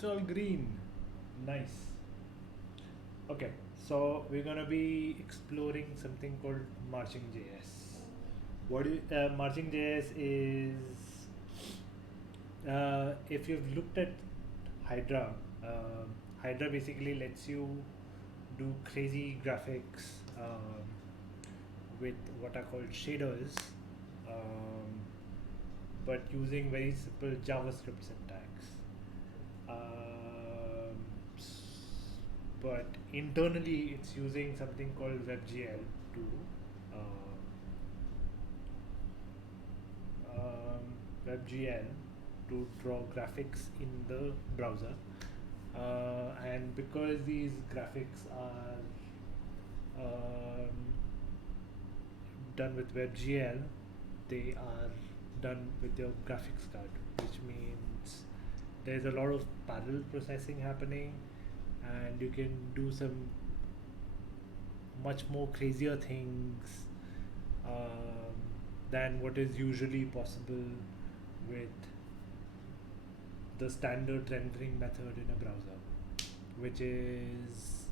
It's all green. Nice. Okay, so we're gonna be exploring something called Marching.js. Marching.js is, if you've looked at Hydra, Hydra basically lets you do crazy graphics with what are called shaders, um, but using very simple JavaScript syntax. Um, but internally, it's using something called WebGL to WebGL to draw graphics in the browser. And because these graphics are done with WebGL, they are done with your graphics card, which means there's a lot of parallel processing happening, and you can do some much more crazier things than what is usually possible with the standard rendering method in a browser, which is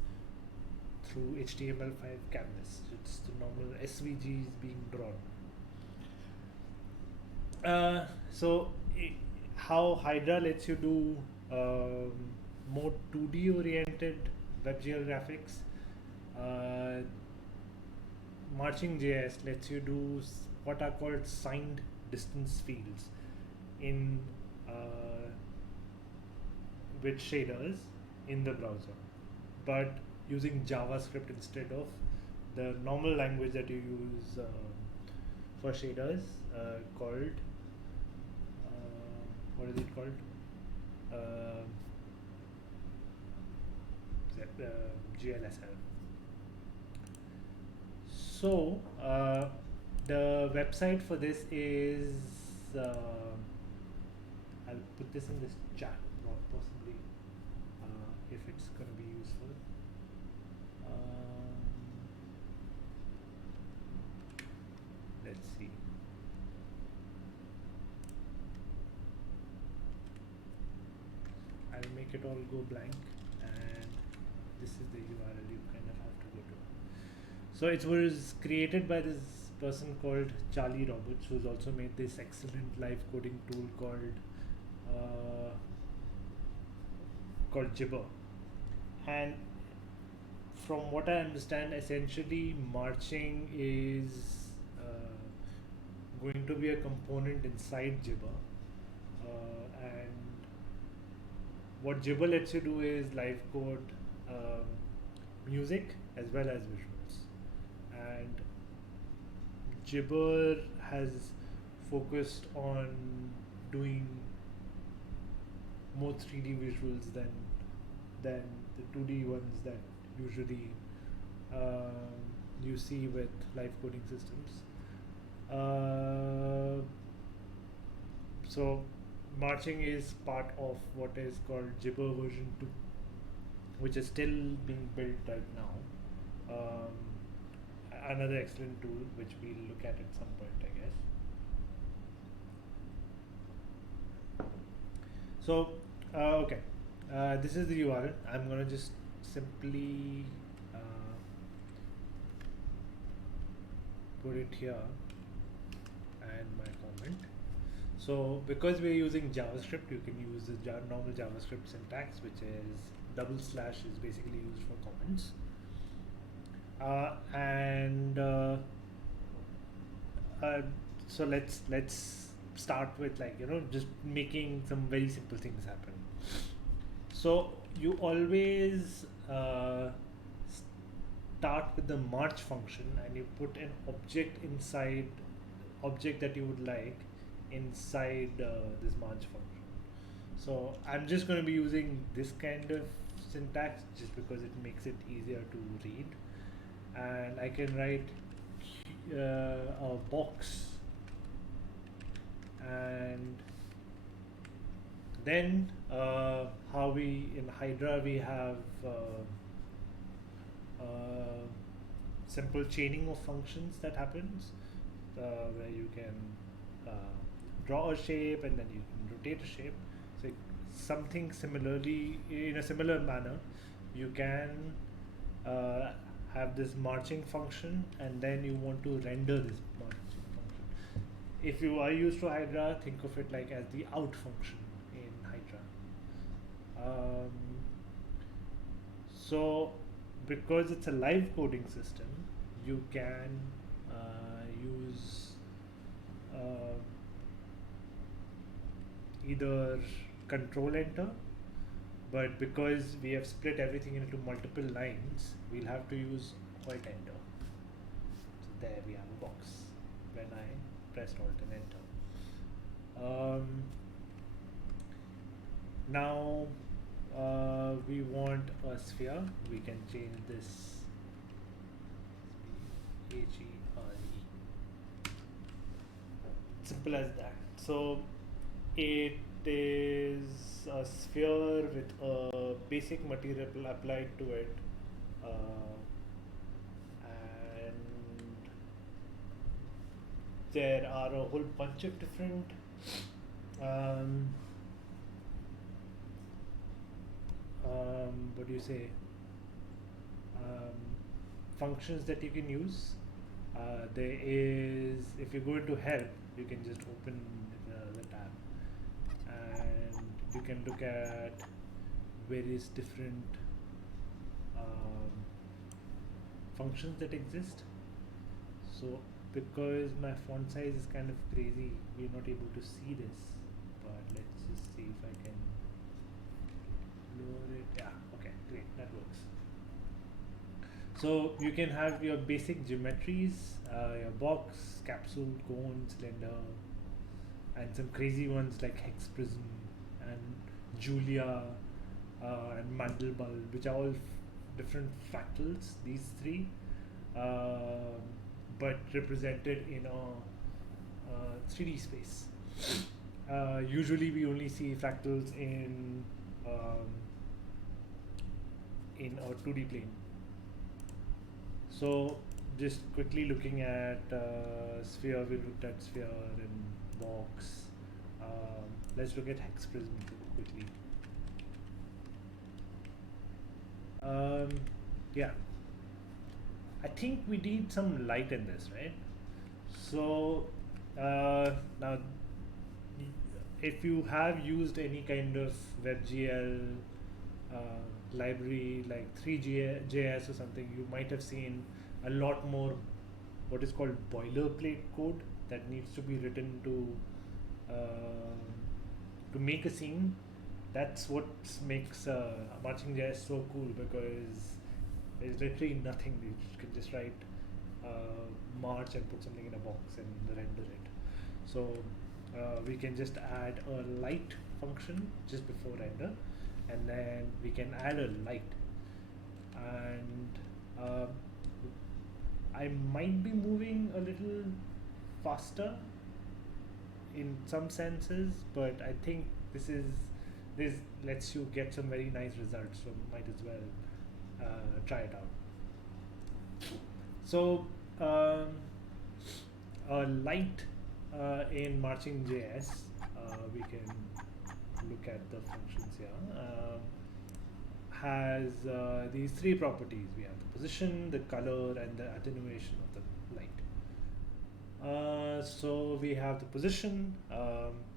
through HTML5 canvas. It's the normal SVGs being drawn. How Hydra lets you do more 2D oriented WebGL graphics, Marching.js lets you do what are called signed distance fields in with shaders in the browser, but using JavaScript instead of the normal language that you use for shaders, called what is it called? GLSL. So the website for this is, I'll put this in this chat, not possibly if it's going to be useful. Let's see. I'll make it all go blank, and this is the URL you kind of have to go to. So it was created by this person called Charlie Roberts, who's also made this excellent live coding tool called Jibber. And from what I understand, essentially Marching is going to be a component inside Jibber, and what Jibber lets you do is live code music as well as visuals. And Jibber has focused on doing more 3D visuals than the 2D ones that usually you see with live coding systems. So Marching is part of what is called Jibber version 2, which is still being built right now. Another excellent tool which we'll look at some point, I guess. So okay, this is the URL. I'm gonna just simply put it here and my comment. So because we're using JavaScript, you can use the normal JavaScript syntax, which is / is basically used for comments. So let's start with, like, just making some very simple things happen. So you always start with the march function, and you put an object that you would like inside this march function. So I'm just going to be using this kind of syntax just because it makes it easier to read. And I can write a box, and then how we in Hydra we have simple chaining of functions that happens, where you can draw a shape and then you can rotate a shape. So something similarly, in a similar manner, you can uh, have this marching function, and then you want to render this marching function. If you are used to Hydra, think of it like as the out function in Hydra. So because it's a live coding system, you can use either control enter, but because we have split everything into multiple lines, we'll have to use alt enter. So there we have a box when I pressed alt and enter. Now we want a sphere. We can change this HERE. Simple as that. So it is a sphere with a basic material applied to it, and there are a whole bunch of different what do you say, functions that you can use. There is, if you go into help, you can just open the tab, and you can look at various different functions that exist. So because my font size is kind of crazy, we're not able to see this, but let's just see if I can lower it. Yeah, okay, great, that works. So you can have your basic geometries, your box, capsule, cone, cylinder, and some crazy ones like Hex Prism and Julia and Mandelbulb, which are all different fractals, these three, but represented in a 3D space. Usually we only see fractals in a 2D plane. So just quickly looking at sphere, we looked at sphere and box. Let's look at Hex Prism quickly. Yeah, I think we need some light in this, right? So now, if you have used any kind of WebGL library like 3JS or something, you might have seen a lot more what is called boilerplate code that needs to be written to make a scene. That's what makes Marching.js so cool, because there's literally nothing. You can just write March and put something in a box and render it. So we can just add a light function just before render, and then we can add a light. And I might be moving a little faster in some senses, but I think this lets you get some very nice results, so might as well try it out. So a light in Marching.js, we can look at the functions here, has these three properties. We have the position, the color, and the attenuation of the light. So we have the position.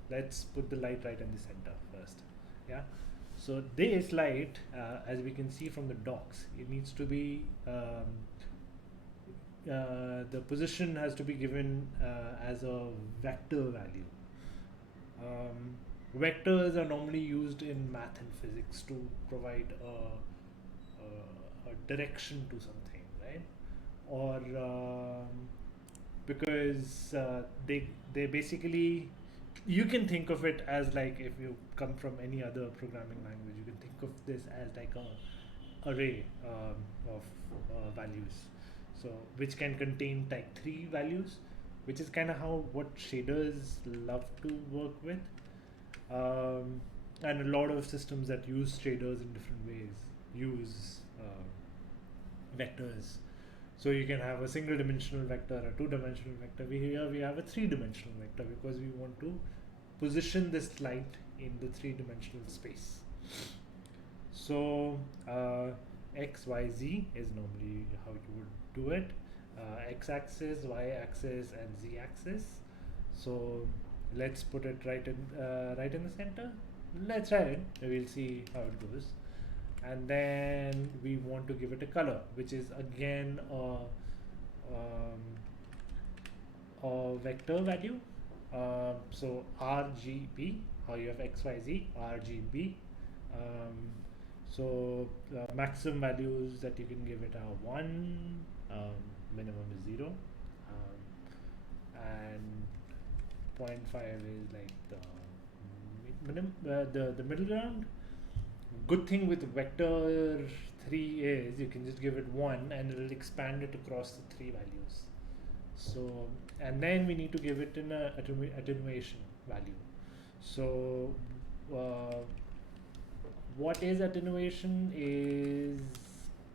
Let's put the light right in the center first. Yeah. So this light, as we can see from the docs, it needs to be the position has to be given as a vector value. Vectors are normally used in math and physics to provide a direction to something, right? Or because they basically, you can think of it as like, if you come from any other programming language, you can think of this as like a array of values, so which can contain type 3 values, which is kind of how what shaders love to work with. And a lot of systems that use shaders in different ways use vectors. So you can have a single dimensional vector, a two-dimensional vector. Here we have a three-dimensional vector because we want to position this light in the three-dimensional space. So x, y, z is normally how you would do it. X-axis, y-axis, and z-axis. So let's put it right in the center. Let's try it. We'll see how it goes. And then we want to give it a color, which is again a vector value. So RGB, how you have X, Y, Z, RGB. So maximum values that you can give it are 1, minimum is 0, and 0.5 is like the middle ground. Good thing with vector 3 is you can just give it 1 and it will expand it across the 3 values. So, and then we need to give it an attenuation value. So what is attenuation is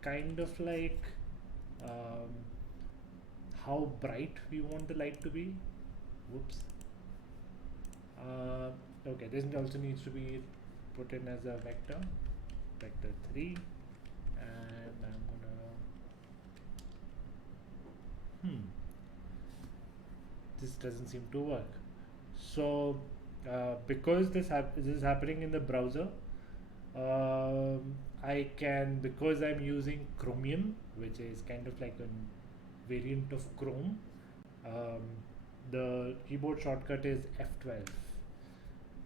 kind of like how bright we want the light to be. Whoops. Okay, this also needs to be put in as a vector 3, and I'm gonna this doesn't seem to work. So because this is happening in the browser, I can, because I'm using Chromium, which is kind of like a variant of Chrome, the keyboard shortcut is F12,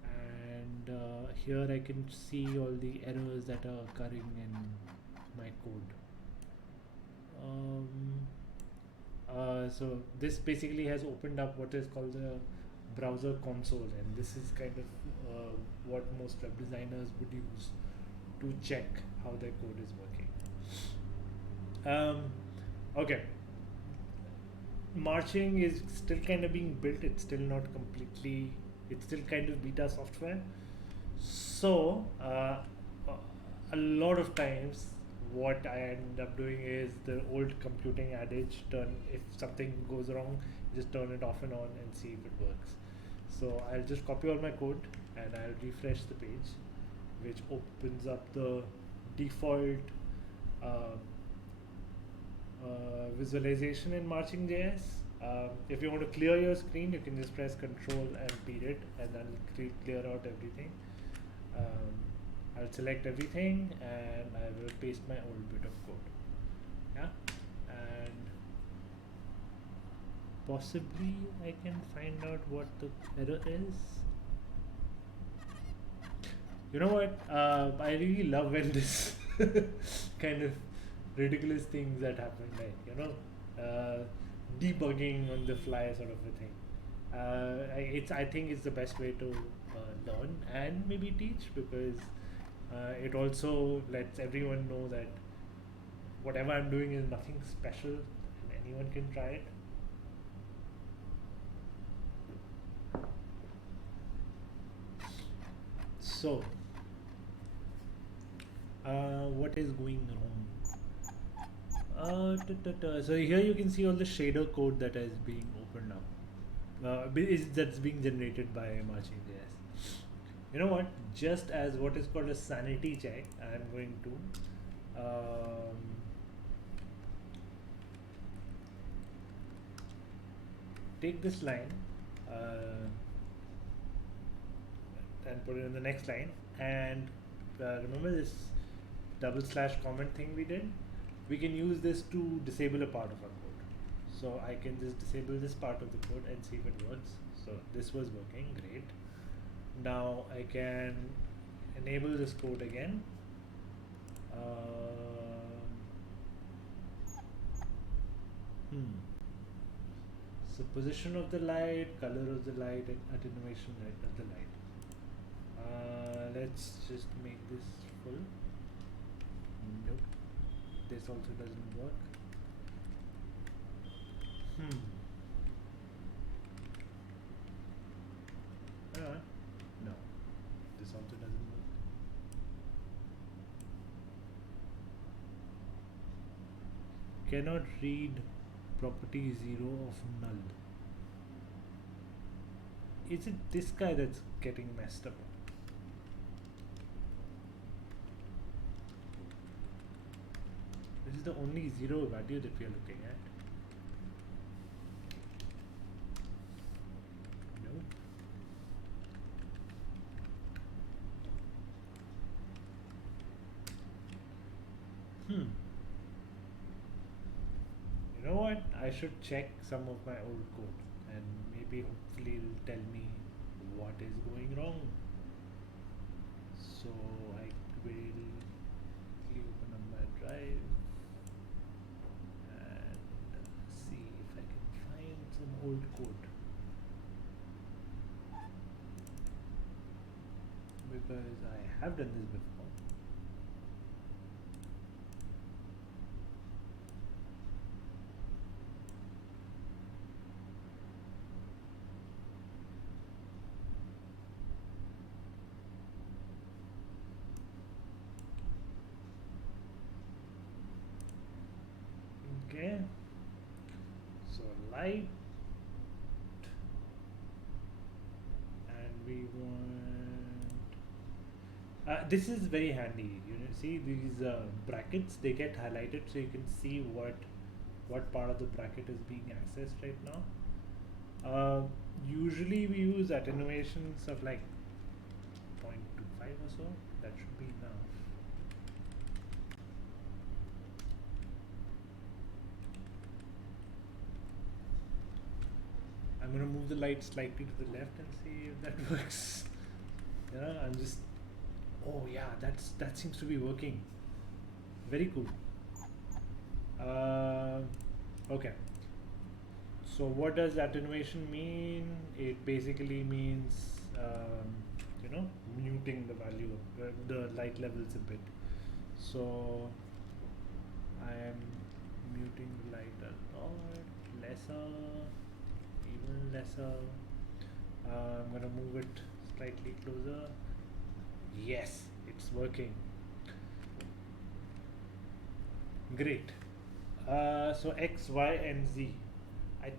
and here I can see all the errors that are occurring in my code. So this basically has opened up what is called the browser console, and this is kind of what most web designers would use to check how their code is working. Okay, Marching is still kind of being built. It's still not completely, it's still kind of beta software. So a lot of times what I end up doing is the old computing adage, if something goes wrong, just turn it off and on and see if it works. So I'll just copy all my code and I'll refresh the page, which opens up the default visualization in Marching.js. If you want to clear your screen, you can just press Control and period, and then clear out everything. I'll select everything and I will paste my old bit of code. Yeah, and possibly I can find out what the error is. You know what? I really love when this kind of ridiculous things that happen, like, you know, debugging on the fly sort of a thing. I think it's the best way to learn and maybe teach, because it also lets everyone know that whatever I'm doing is nothing special and anyone can try it. So what is going wrong? So here you can see all the shader code that is being opened up, that's being generated by Marching.js. You know what? Just as what is called a sanity check, I'm going to take this line and put it in the next line, and remember this / comment thing we did? We can use this to disable a part of our code. So I can just disable this part of the code and see if it works. So this was working, great. Now I can enable this code again. So position of the light, color of the light, and attenuation of the light. Let's just make this full. Nope. This also doesn't work. No, this also doesn't work. Cannot read property 0 of null. Is it this guy that's getting messed up? is the only zero value that we are looking at. No. You know what? I should check some of my old code and maybe hopefully it'll tell me what is going wrong. So I will open up my drive and see if I can find some old code, because I have done this before. Okay, so light, and we want this is very handy. You know, see these brackets, they get highlighted so you can see what part of the bracket is being accessed right now. Usually we use attenuations of like 0.25 or so. That should be enough. I'm gonna move the light slightly to the left and see if that works. Yeah, I'm just, oh yeah, that seems to be working. Very cool. Okay. So what does attenuation mean? It basically means you know, muting the value of the light levels a bit. So I am muting the light a lot, lesser, even lesser. I'm gonna move it slightly closer. Yes, it's working. Great. So X, Y, and Z. I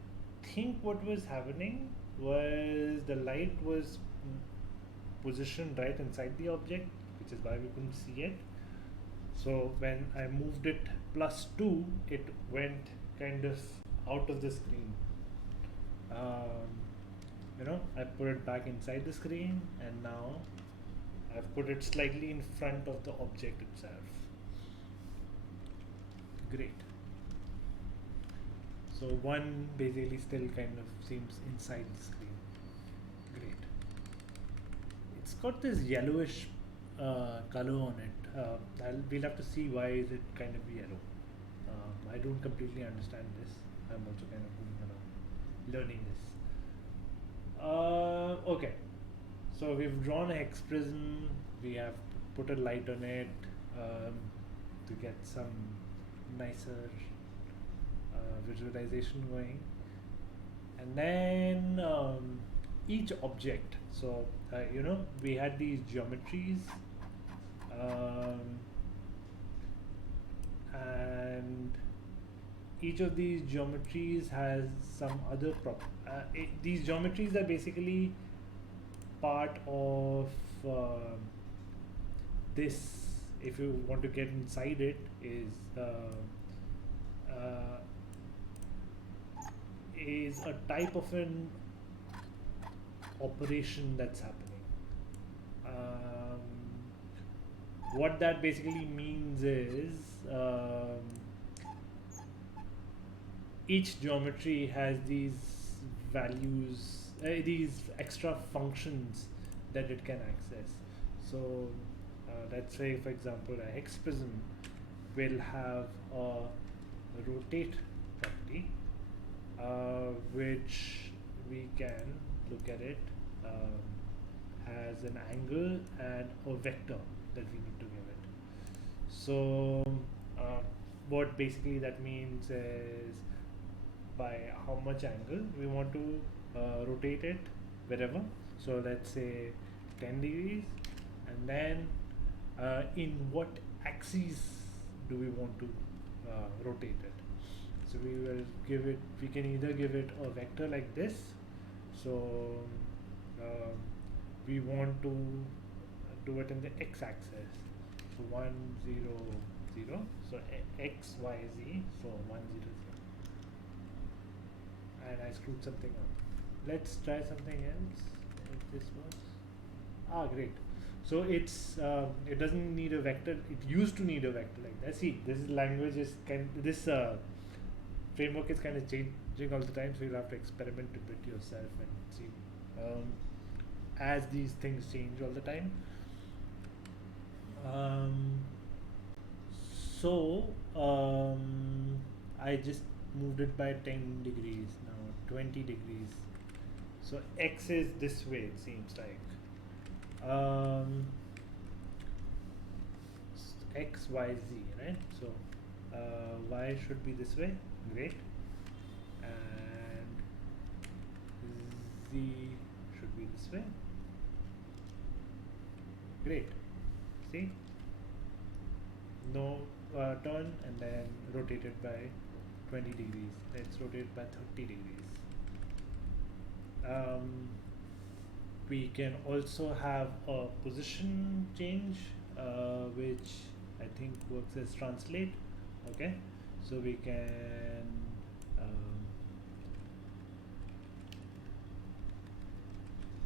think what was happening was the light was positioned right inside the object, which is why we couldn't see it. So when I moved it +2, it went kind of out of the screen. You know, I put it back inside the screen, and now I've put it slightly in front of the object itself. Great. So one basically still kind of seems inside the screen. Great. It's got this yellowish color on it. We'll have to see why is it kind of yellow. I don't completely understand this. I'm also kind of moving around, learning this. Okay. So we've drawn a hex prism. We have put a light on it to get some nicer visualization going, and then each object. So you know, we had these geometries, and each of these geometries has some other these geometries are basically part of this. If you want to get inside it, is a type of an operation that's happening. What that basically means is each geometry has these values, these extra functions that it can access. So let's say, for example, a hex prism will have a rotate property, which we can look at it as an angle and a vector that we need to give it. So what basically that means is by how much angle we want to rotate it wherever. So let's say 10 degrees, and then in what axis do we want to rotate it. So we will give it, we can either give it a vector like this. So we want to do it in the x-axis. So 1, 0, 0. So X, Y, Z. So 1, 0, 0. And I screwed something up. Let's try something else if this works. Ah, great. So it's it doesn't need a vector. It used to need a vector like that. See, this language is this framework is kind of changing all the time, so you'll have to experiment a bit yourself and see as these things change all the time. I just moved it by 10 degrees now, 20 degrees. So X is this way, it seems like. X, Y, Z, right? So Y should be this way, great. And Z should be this way, great. See? No turn, and then rotate it by 20 degrees. Let's rotate by 30 degrees. We can also have a position change, which I think works as translate. Okay, so we can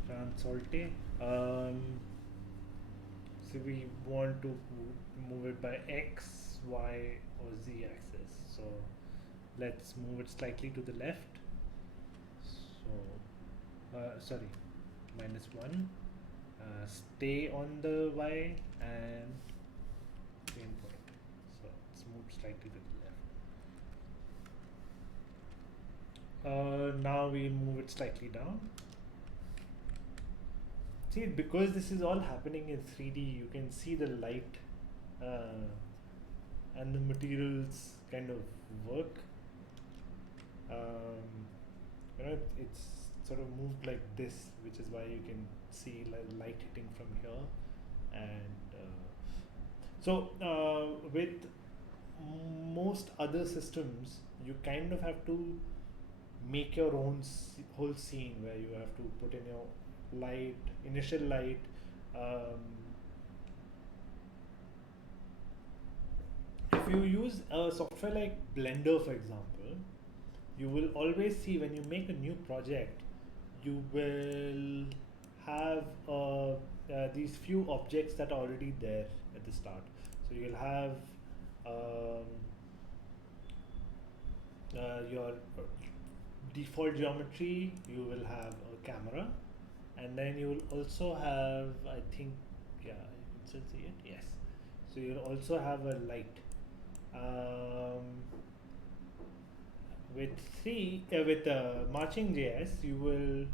transalte. So we want to move it by X, Y, or Z axis. So let's move it slightly to the left. So sorry, -1. Stay on the Y and same point. So it's moved slightly to the left. Now we'll move it slightly down. See, because this is all happening in 3D, you can see the light and the materials kind of work. You know, it's sort of moved like this, which is why you can see light hitting from here. And with most other systems, you kind of have to make your own whole scene where you have to put in your light, initial light. If you use a software like Blender, for example, you will always see when you make a new project, you will have these few objects that are already there at the start. So you'll have your default geometry, you will have a camera, and then you will also have, I think, yeah, you can still see it, yes. So you'll also have a light. With Marching.js, you will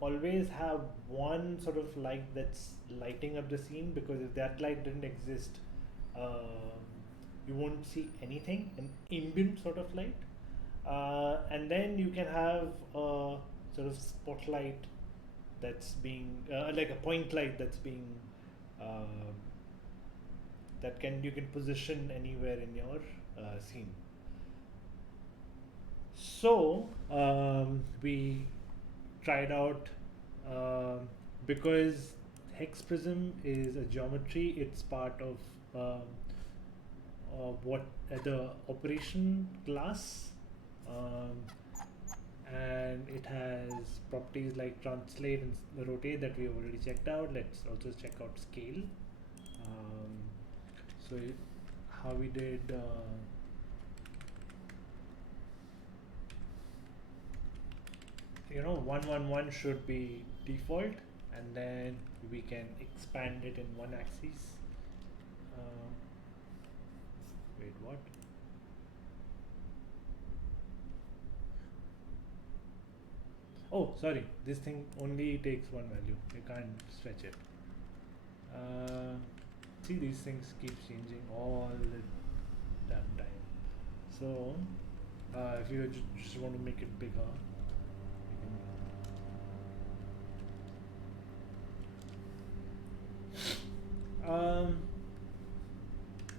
always have one sort of light that's lighting up the scene, because if that light didn't exist, you won't see anything, an ambient sort of light. And then you can have a sort of spotlight that's being like a point light that's being you can position anywhere in your scene. So we tried out, because Hex Prism is a geometry, it's part of the operation class, and it has properties like translate and rotate that we have already checked out. Let's also check out scale. So how we did 111 should be default, and then we can expand it in one axis. Wait, what? Oh, sorry, this thing only takes one value. You can't stretch it. See, these things keep changing all the damn time. So if you just want to make it bigger,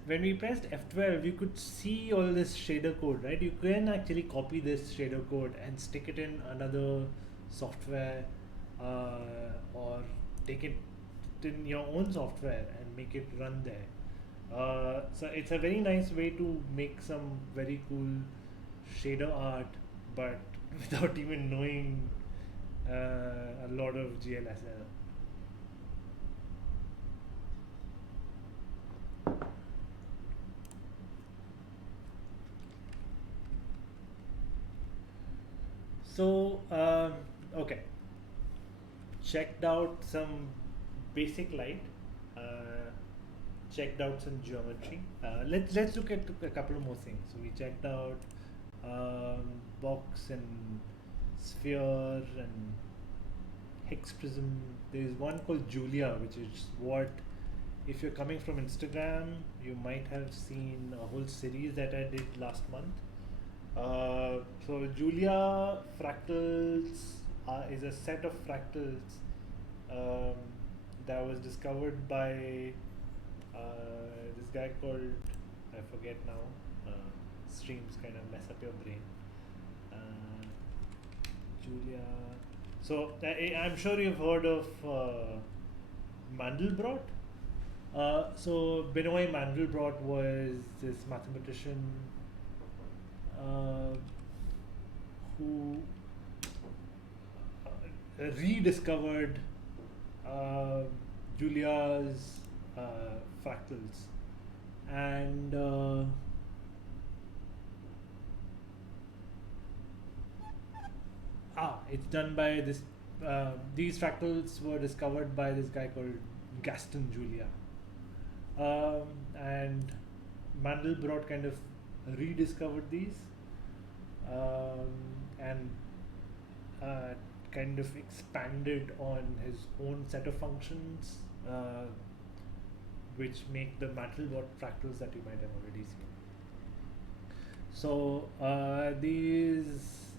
when we pressed F12, you could see all this shader code, right? You can actually copy this shader code and stick it in another software, or take it in your own software and make it run there. So it's a very nice way to make some very cool shader art, but without even knowing a lot of GLSL. So, okay, checked out some basic light, uh, checked out some geometry. Let's look at a couple of more things. So we checked out box and sphere and Hex Prism. There's one called Julia, which is what, if you're coming from Instagram, you might have seen a whole series that I did last month. So Julia fractals is a set of fractals um, that was discovered by this guy called, I forget now. Streams kind of mess up your brain. Julia. So I'm sure you've heard of Mandelbrot. So Benoit Mandelbrot was this mathematician who rediscovered Julia's fractals, and it's done by this. These fractals were discovered by this guy called Gaston Julia, and Mandelbrot kind of rediscovered these and kind of expanded on his own set of functions, which make the Mandelbrot fractals that you might have already seen. So these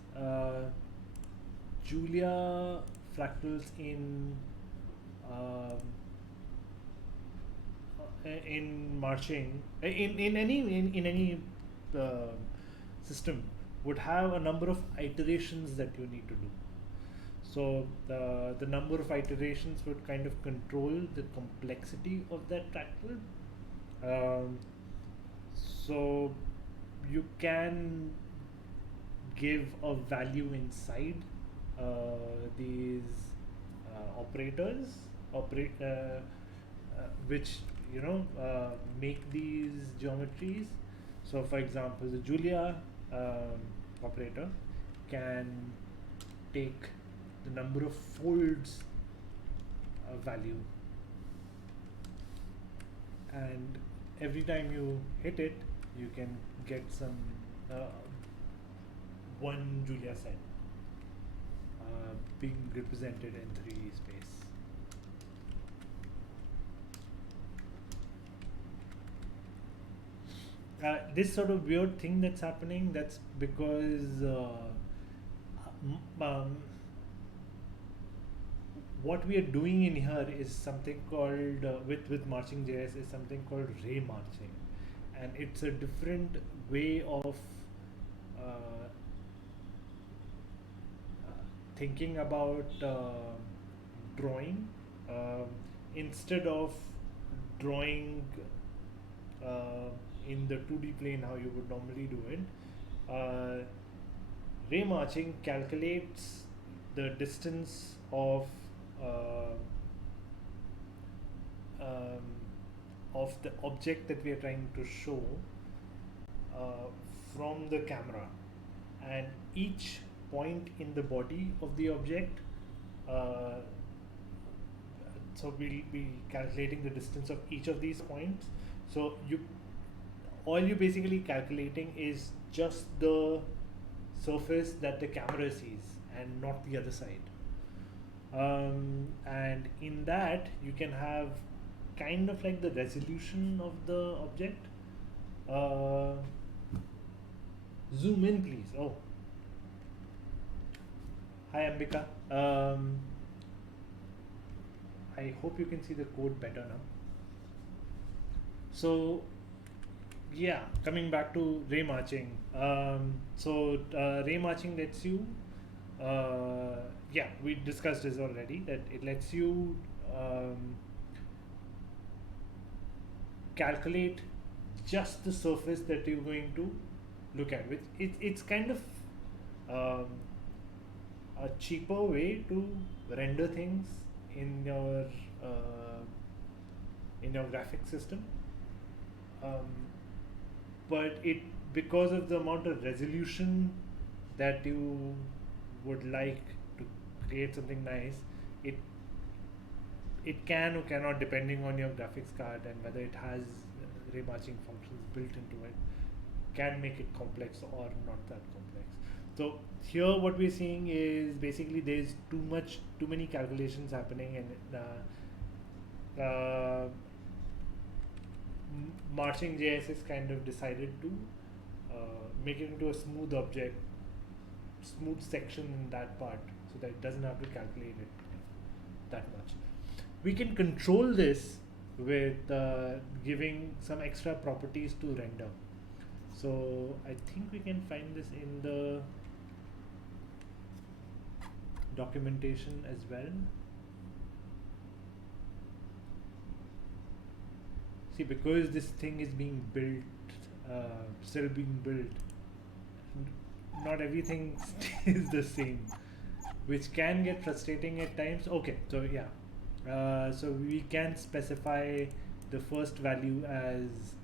Julia fractals in Marching in any system would have a number of iterations that you need to do. So the number of iterations would kind of control the complexity of that fractal. So you can give a value inside these operators, which make these geometries. So for example, the Julia operator can take the number of folds value, and every time you hit it, you can get some one Julia set being represented in 3D space. This sort of weird thing that's happening, that's because what we are doing in here is something called, with Marching.js, is something called ray marching. And it's a different way of thinking about drawing. Instead of drawing in the 2D plane how you would normally do it, ray marching calculates the distance of the object that we are trying to show from the camera, and each point in the body of the object, so we'll be calculating the distance of each of these points. So all you're basically calculating is just the surface that the camera sees and not the other side. And in that you can have kind of like the resolution of the object. Zoom in, please. Oh, hi Ambika. I hope you can see the code better now. So yeah, coming back to ray marching. Ray marching lets you, yeah, we discussed this already, that it lets you calculate just the surface that you're going to look at, which it's kind of um, a cheaper way to render things in your graphic system. But it, because of the amount of resolution that you would like to create something nice, it can or cannot, depending on your graphics card and whether it has ray marching functions built into it, can make it complex or not that complex. So here what we're seeing is basically there's too many calculations happening, and Marching.js has kind of decided to make it into a smooth object, smooth section in that part, so that it doesn't have to calculate it that much. We can control this with giving some extra properties to render. So I think we can find this in the documentation as well. See, because this thing is being built, still being built, not everything is the same, which can get frustrating at times. Okay, so yeah, so we can specify the first value as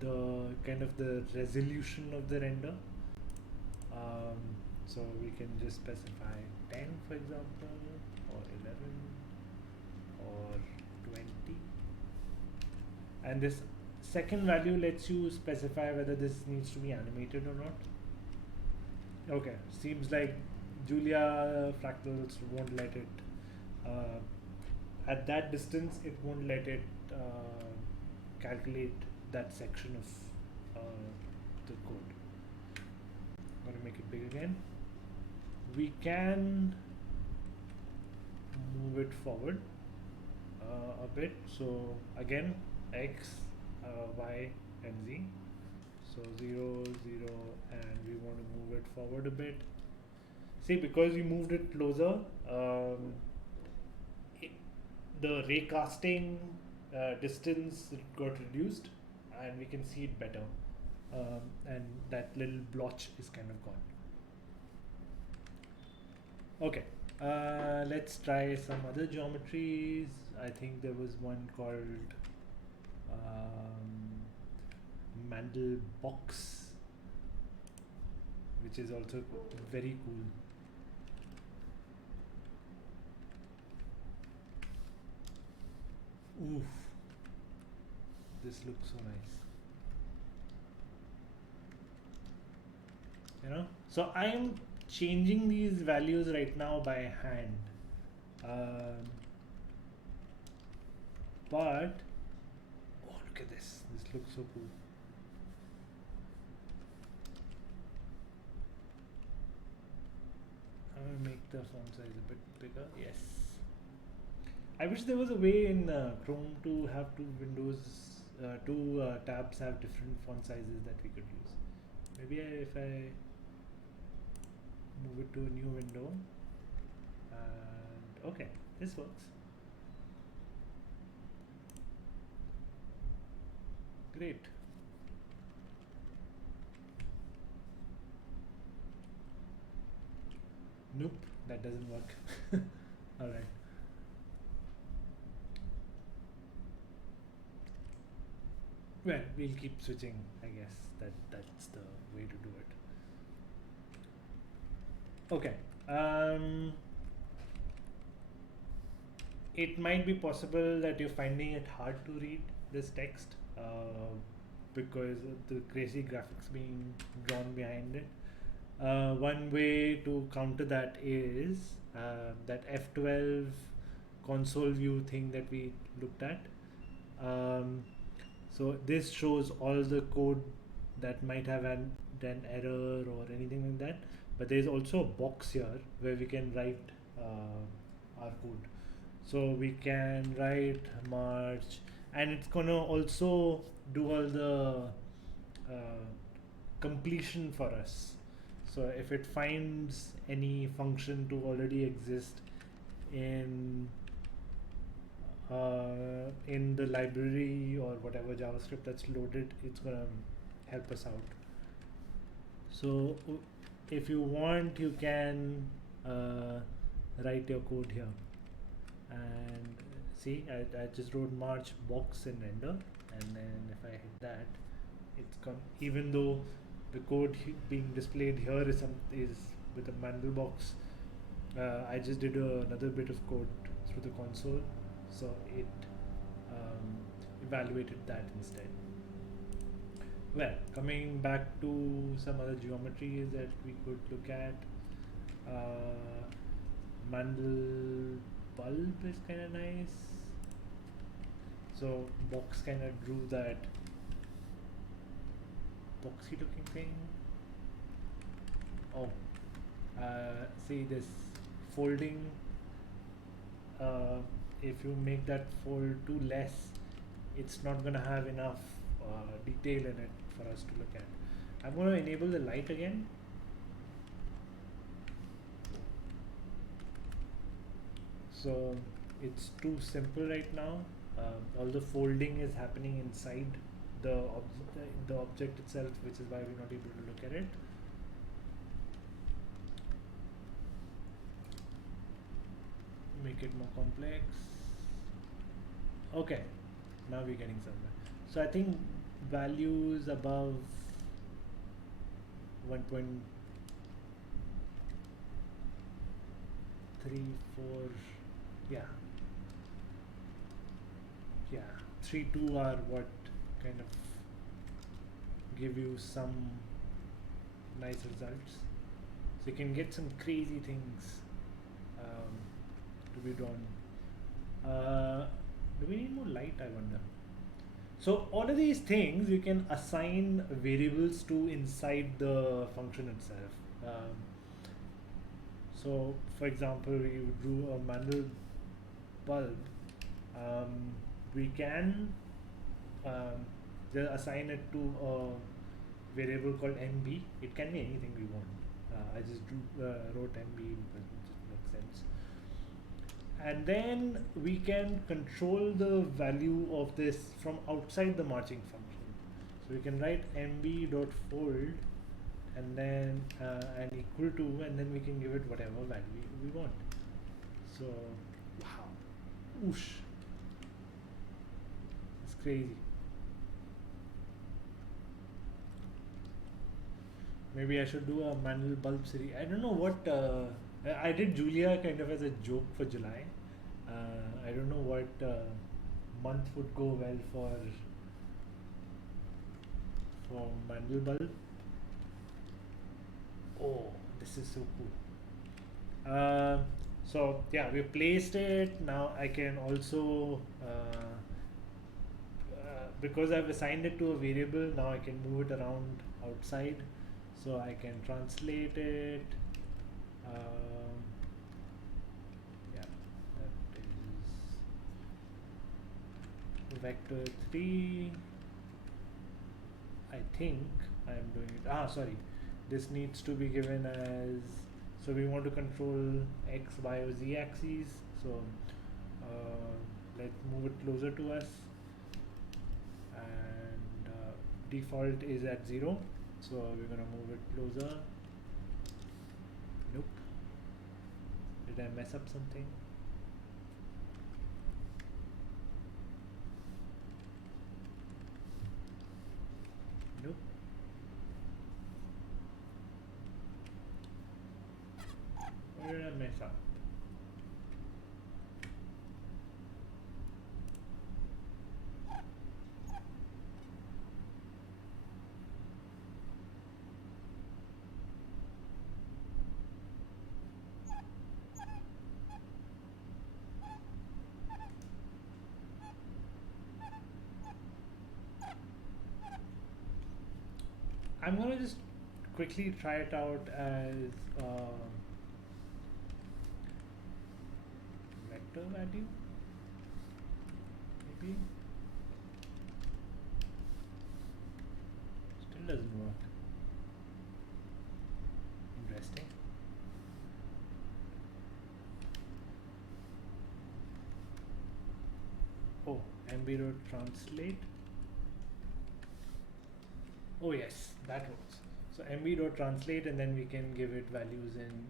the kind of the resolution of the render. So we can just specify 10, for example, or 11, or 20. And this second value lets you specify whether this needs to be animated or not. Okay, seems like Julia Fractals won't let it, at that distance it won't let it calculate that section of the code. I'm going to make it big again. We can move it forward a bit. So again, X, Y and Z. So 0, 0, and we want to move it forward a bit. See, because we moved it closer, the raycasting distance got reduced, and we can see it better. And that little blotch is kind of gone. Okay, let's try some other geometries. I think there was one called Mandel box, which is also very cool. Oof, this looks so nice. You know, so I am changing these values right now by hand, but oh, look at this looks so cool. I'm gonna make the font size a bit bigger. Yes, I wish there was a way in Chrome to have two tabs have different font sizes that we could use. Maybe if I move it to a new window, and okay, this works. Great. Nope, that doesn't work. All right. Well, we'll keep switching. I guess that's the way to do it. Okay. It might be possible that you're finding it hard to read this text because of the crazy graphics being drawn behind it. One way to counter that is that F12 console view thing that we looked at. So this shows all the code that might have an error or anything like that. But there's also a box here where we can write our code. So we can write March, and it's gonna also do all the completion for us. So if it finds any function to already exist in in the library or whatever JavaScript that's loaded, it's gonna help us out. So if you want, you can write your code here, and see, I just wrote March box in render, and then if I hit that, it's gone. Even though the code being displayed here is with a mandel box, I just did another bit of code through the console, so it evaluated that instead. Well, coming back to some other geometries that we could look at, mandel bulb is kind of nice. So box kind of drew that boxy looking thing. Oh, see this folding. If you make that fold too less, it's not gonna have enough detail in it for us to look at. I'm going to enable the light again. So it's too simple right now. All the folding is happening inside the object itself, which is why we're not able to look at it. Make it more complex. Okay, now we're getting somewhere. So I think values above 1.34, yeah, 3.2 are what kind of give you some nice results. So you can get some crazy things to be drawn. Do we need more light, I wonder? So all of these things you can assign variables to inside the function itself. So for example, you drew a mandel bulb. We can just assign it to a variable called MB. It can be anything we want. I just wrote MB because it just makes sense. And then we can control the value of this from outside the marching function. So we can write mb.fold and then and equal to, and then we can give it whatever value we want. So wow, whoosh, it's crazy. Maybe I should do a mandel bulb series. I don't know what I did Julia kind of as a joke for July. I don't know what month would go well for mandel bulb. Oh, this is so cool. So yeah, we placed it. Now I can also because I've assigned it to a variable, now I can move it around outside. So I can translate it. Yeah, that is vector 3. I think I am doing it. Sorry. This needs to be given as, so we want to control X, Y, or Z axes. So let's move it closer to us. And default is at 0. So we're gonna move it closer. Nope. Did I mess up something? Nope. Where did I mess up? I'm gonna just quickly try it out as vector value, maybe. Still doesn't work. Interesting. mb.translate. Oh yes, that works. So mb.translate, and then we can give it values in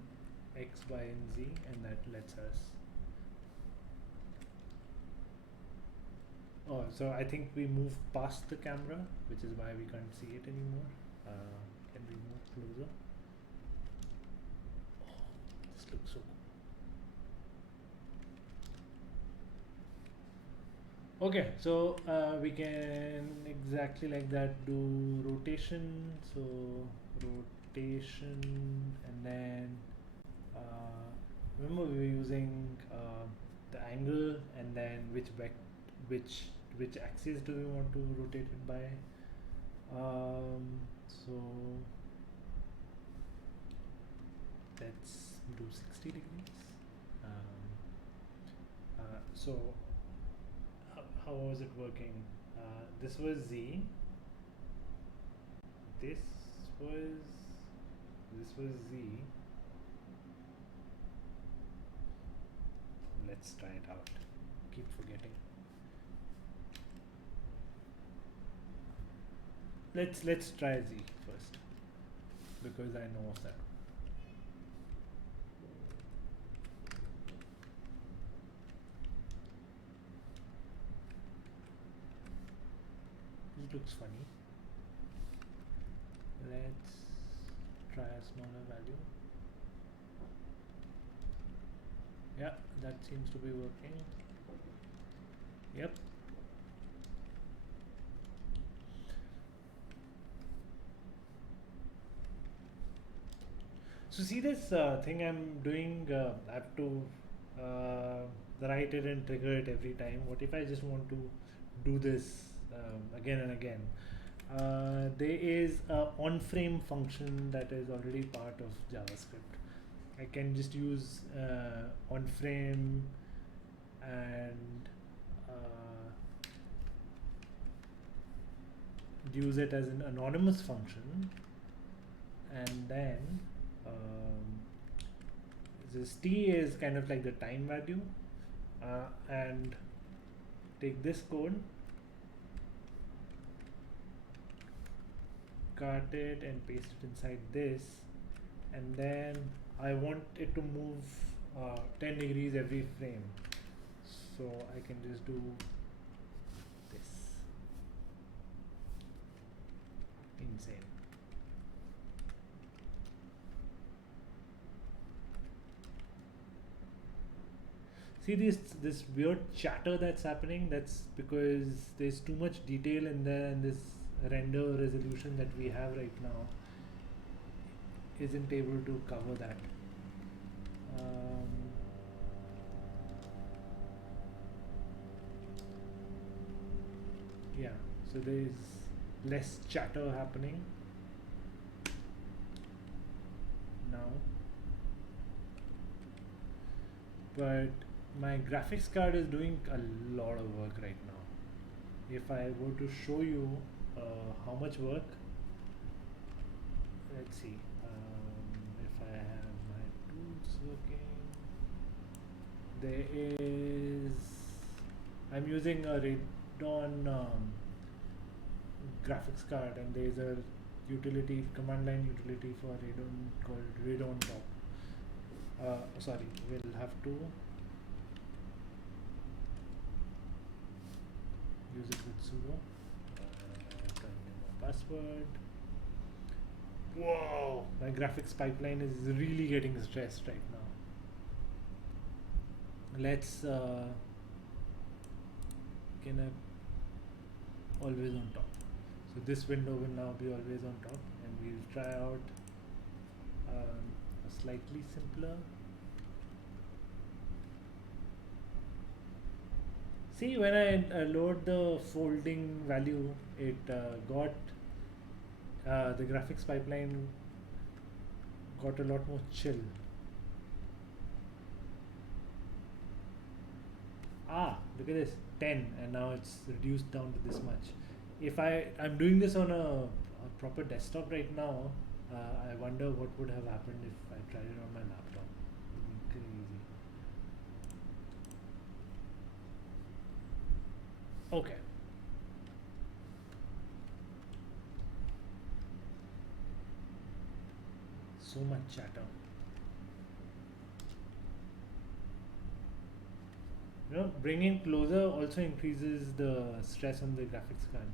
x, y, and z, and that lets us. Oh, so I think we moved past the camera, which is why we can't see it anymore. Can we move closer? Oh, this looks so cool. Okay, so we can exactly like that do rotation. So rotation, and then remember we were using the angle, and then which axis do we want to rotate it by? So let's do 60 degrees. So how was it working? This was Z. This was Z. Let's try it out. Keep forgetting. Let's try Z first, because I know of that. It looks funny. Let's try a smaller value. Yeah, that seems to be working. Yep. So see this thing I'm doing, I have to write it and trigger it every time. What if I just want to do this again and again? There is a onFrame function that is already part of JavaScript. I can just use onFrame and use it as an anonymous function, and then this t is kind of like the time value, and take this code, cut it and paste it inside this, and then I want it to move 10 degrees every frame, so I can just do this. Insane. See this weird chatter that's happening. That's because there's too much detail in there, and this render resolution that we have right now isn't able to cover that. Yeah, so there's less chatter happening now, but my graphics card is doing a lot of work right now. If I were to show you how much work, let's see, if I have my tools working, there is, I'm using a Radeon graphics card, and there is a utility, command line utility for Radeon called Radeon Top. Sorry, we'll have to use it with sudo. Turn in my password. Whoa! My graphics pipeline is really getting stressed right now. Let's can I always on top. So this window will now be always on top, and we'll try out a slightly simpler. See, when I load the folding value, it got the graphics pipeline got a lot more chill. Look at this, 10, and now it's reduced down to this much. If I'm doing this on a proper desktop right now, I wonder what would have happened if I tried it on my laptop. It would be crazy. Okay. So much chatter. You know, bringing closer also increases the stress on the graphics card.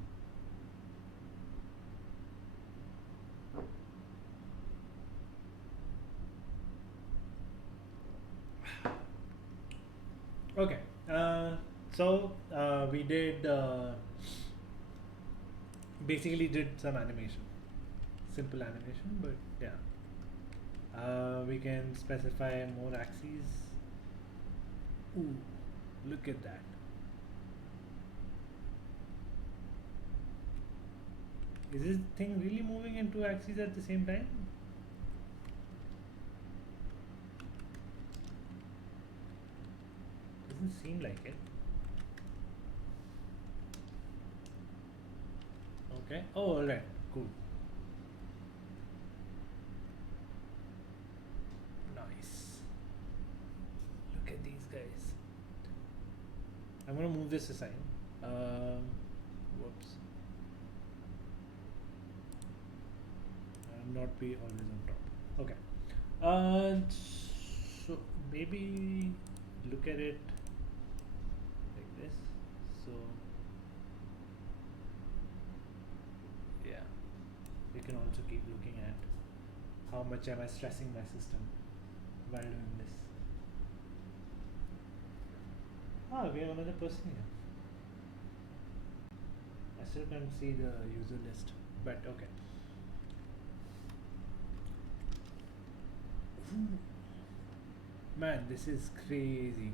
Okay. So we did basically did some animation, simple animation, but yeah. We can specify more axes. Ooh, look at that. Is this thing really moving in two axes at the same time? Doesn't seem like it. Okay. Oh, alright. Cool. Nice. Look at these guys. I'm gonna move this aside. Whoops. Not be always on top. Okay. So maybe look at it like this. So yeah, we can also keep looking at how much am I stressing my system while doing this. Ah, we have another person here. I still can't see the user list, but okay. Man, this is crazy.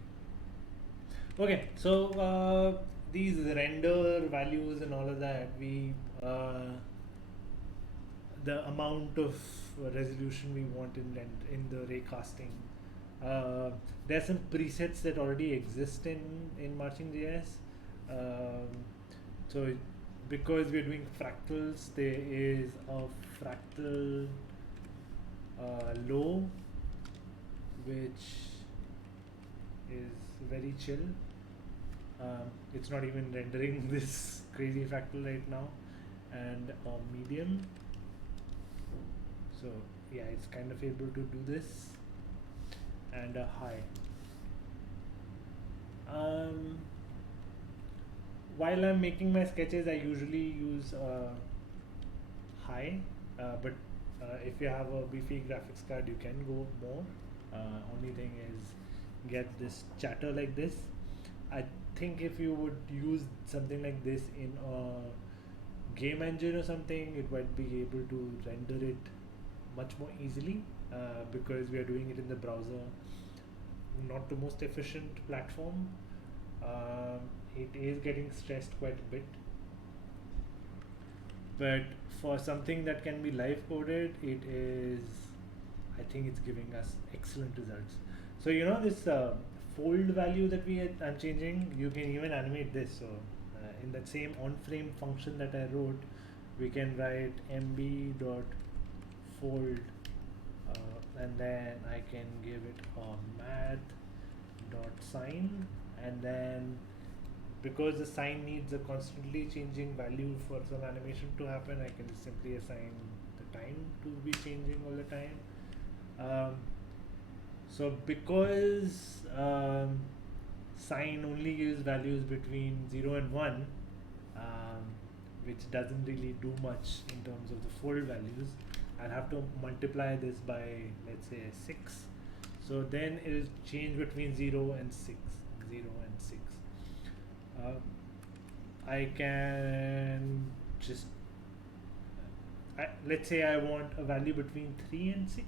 Okay, so these render values and all of that, we the amount of resolution we want in the raycasting. There are some presets that already exist in Marching.js. So because we're doing fractals, there is a fractal low, which is very chill. It's not even rendering this crazy fractal right now, and a medium. So yeah, it's kind of able to do this, and a high. While I'm making my sketches, I usually use high, but if you have a beefy graphics card, you can go more. Only thing is get this chatter like this. I think if you would use something like this in a game engine or something, it might be able to render it much more easily, because we are doing it in the browser. Not the most efficient platform. It is getting stressed quite a bit, but for something that can be live coded, it is, I think it's giving us excellent results. So you know this fold value that I'm changing, you can even animate this. So in that same onFrame function that I wrote, we can write mb dot fold, and then I can give it a math dot sign, and then because the sign needs a constantly changing value for some animation to happen, I can just simply assign the time to be changing all the time. So because sign only gives values between 0 and 1, which doesn't really do much in terms of the fold values, I'll have to multiply this by, let's say, 6. So then it will change between 0 and 6. 0 and 6. I can just, let's say I want a value between 3 and 6.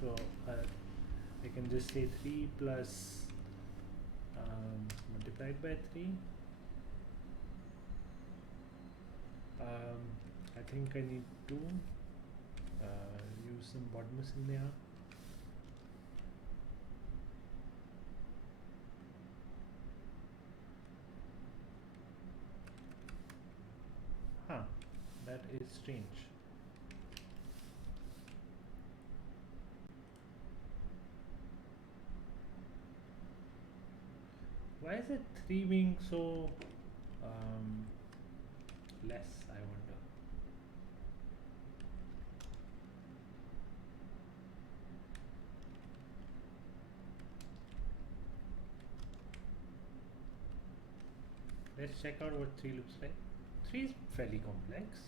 So I can just say 3 plus multiplied by 3. I think I need to use some bottoms in there. Huh, that is strange. Why is it 3 being so less, I wonder. Let's check out what 3 looks like. 3 is fairly complex.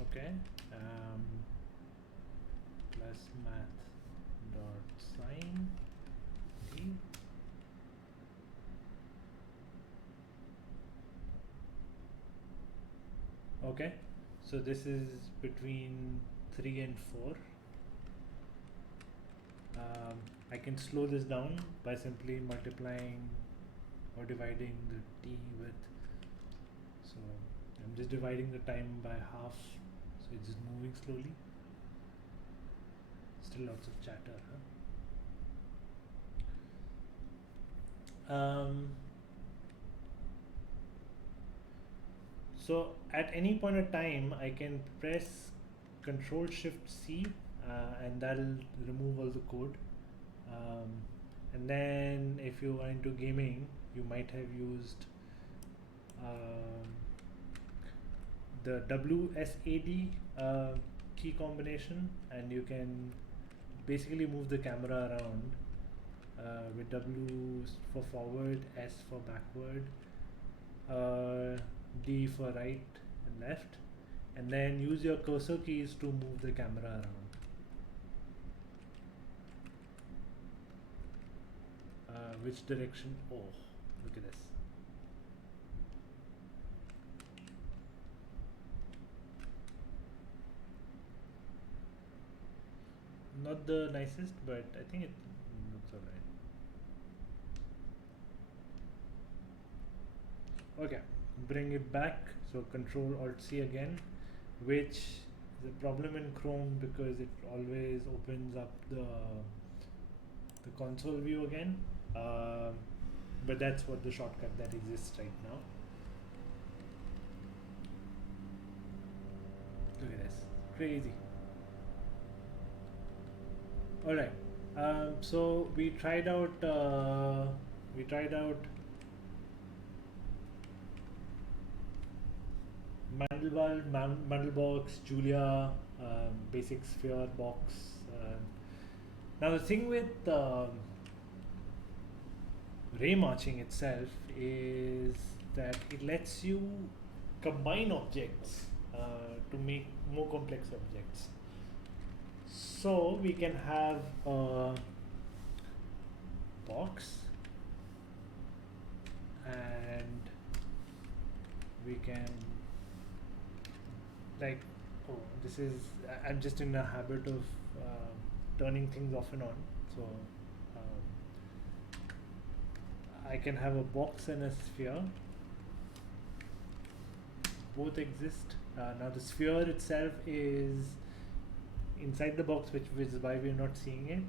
Okay. Plus math dot sign d. Okay, so this is between 3 and 4. I can slow this down by simply multiplying or dividing the t with, so I'm just dividing the time by half, so it's just moving slowly. Still lots of chatter, huh? So at any point of time, I can press Control Shift C, and that'll remove all the code. And then if you are into gaming, you might have used the WSAD key combination, and you can basically move the camera around with W for forward, S for backward, D for right and left, and then use your cursor keys to move the camera around. Which direction? Oh, look at this. Not the nicest, but I think it looks alright. Okay, bring it back. So Control Alt C again, which is a problem in Chrome because it always opens up the console view again. But that's what the shortcut that exists right now. Look at this, crazy. All right. So we tried out Mandelbox, Julia, basic sphere box. Now the thing with ray marching itself is that it lets you combine objects to make more complex objects. So we can have a box, and we can this is, I'm just in a habit of turning things off and on, so I can have a box and a sphere. Both exist. Now the sphere itself is inside the box, which is why we're not seeing it.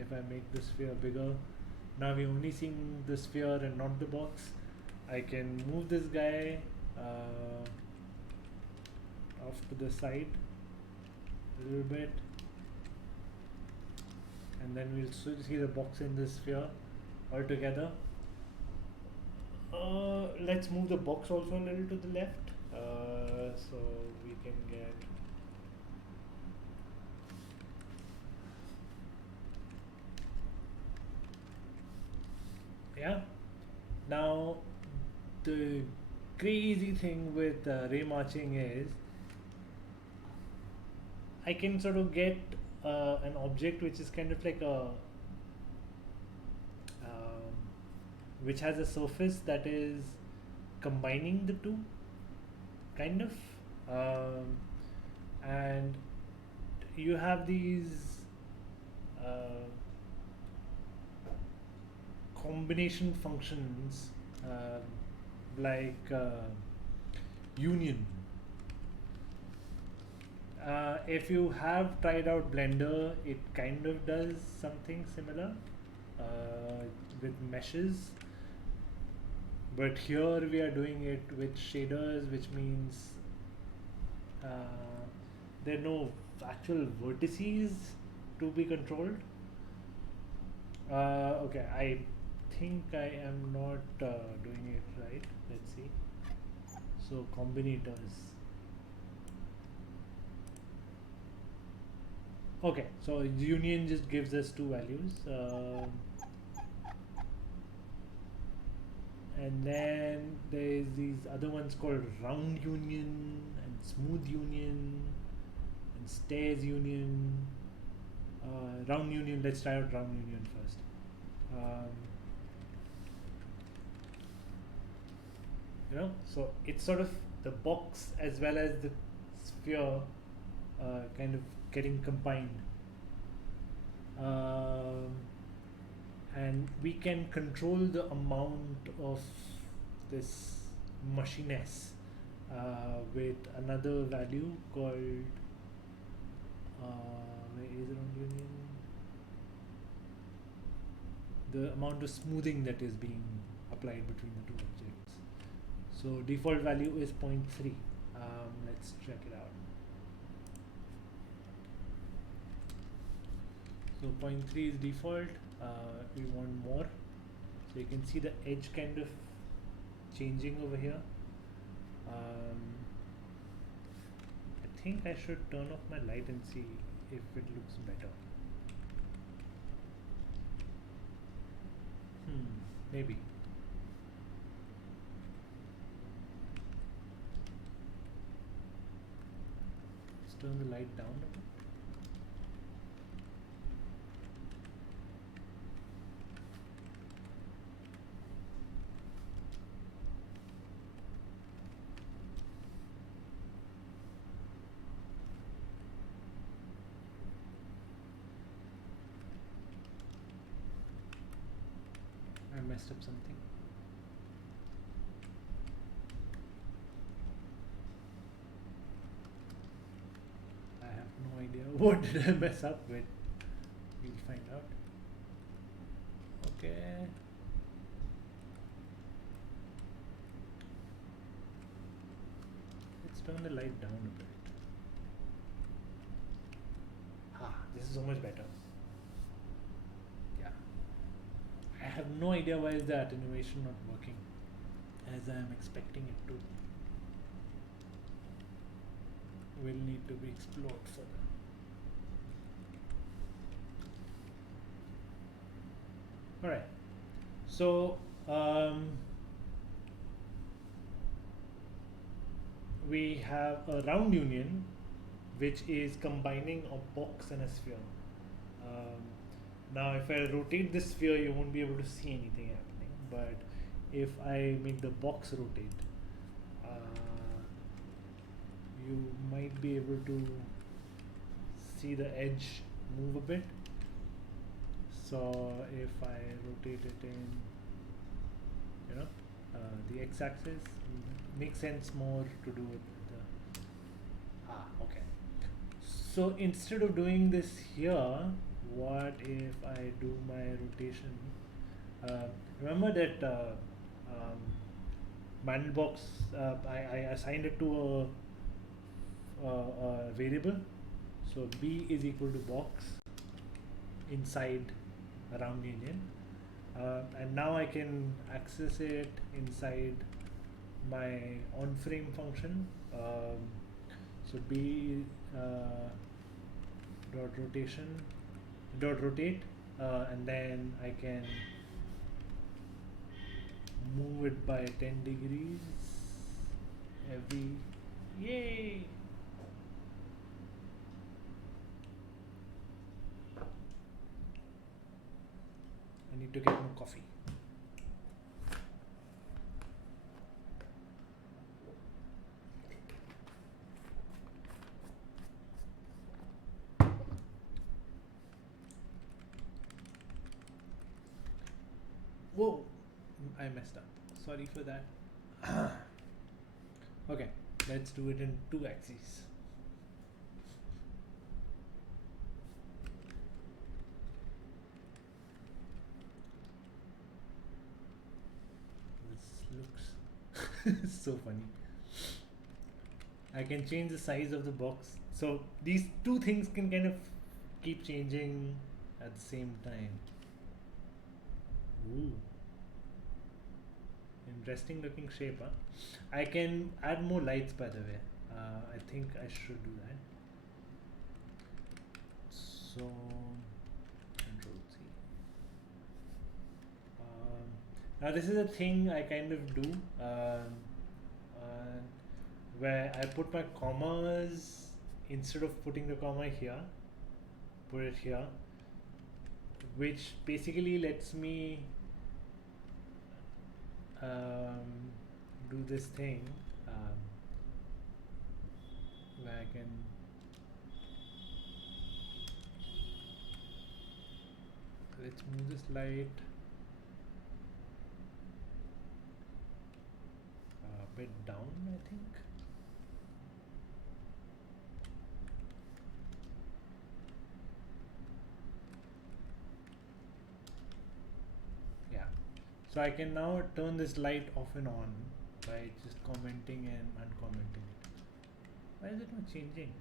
If I make the sphere bigger, now we're only seeing the sphere and not the box. I can move this guy off to the side a little bit, and then we'll see the box and the sphere all together. Let's move the box also a little to the left, so we can get Now the crazy thing with ray marching is I can sort of get an object which is kind of like a which has a surface that is combining the two, kind of, and you have these combination functions like union. If you have tried out Blender, it kind of does something similar with meshes. But here we are doing it with shaders, which means there are no actual vertices to be controlled. Okay, I think I am not doing it right. Let's see. So combinators. Okay, so union just gives us two values. And then there's these other ones called round union and smooth union and stairs union. Round union, let's try out round union first. So it's sort of the box as well as the sphere kind of getting combined. And we can control the amount of this mushiness with another value called where is it on union? The amount of smoothing that is being applied between the two objects. So default value is 0.3. Let's check it out. So 0.3 is default. We want more, so you can see the edge kind of changing over here. I think I should turn off my light and see if it looks better. Maybe. Let's turn the light down a bit. I messed up something. I have no idea what did I mess up with. We'll find out. Okay. Let's turn the light down a bit. This is so much better. I have no idea why is the attenuation not working as I am expecting it to. Will need to be explored further. Alright, so we have a round union which is combining a box and a sphere. Now if I rotate this sphere, you won't be able to see anything happening, but if I make the box rotate, you might be able to see the edge move a bit. So if I rotate it in, the x-axis, makes sense more to do it with the, okay. So instead of doing this here, what if I do my rotation? Remember that bundle box, I assigned it to a variable. So b is equal to box inside a round union, and now I can access it inside my onFrame function. So b dot rotate, and then I can move it by 10 degrees every, yay! I need to get more coffee. Whoa, I messed up. Sorry for that. Okay, let's do it in 2 axes. This So funny. I can change the size of the box. So these two things can kind of keep changing at the same time. Ooh. Interesting looking shape, huh? I can add more lights, by the way. I think I should do that. So, Control C. Now this is a thing I kind of do, where I put my commas instead of putting the comma here, put it here, which basically lets me do this thing where I can let's move this light a bit down, I think. Yeah, so I can now turn this light off and on by just commenting and uncommenting it. Why is it not changing?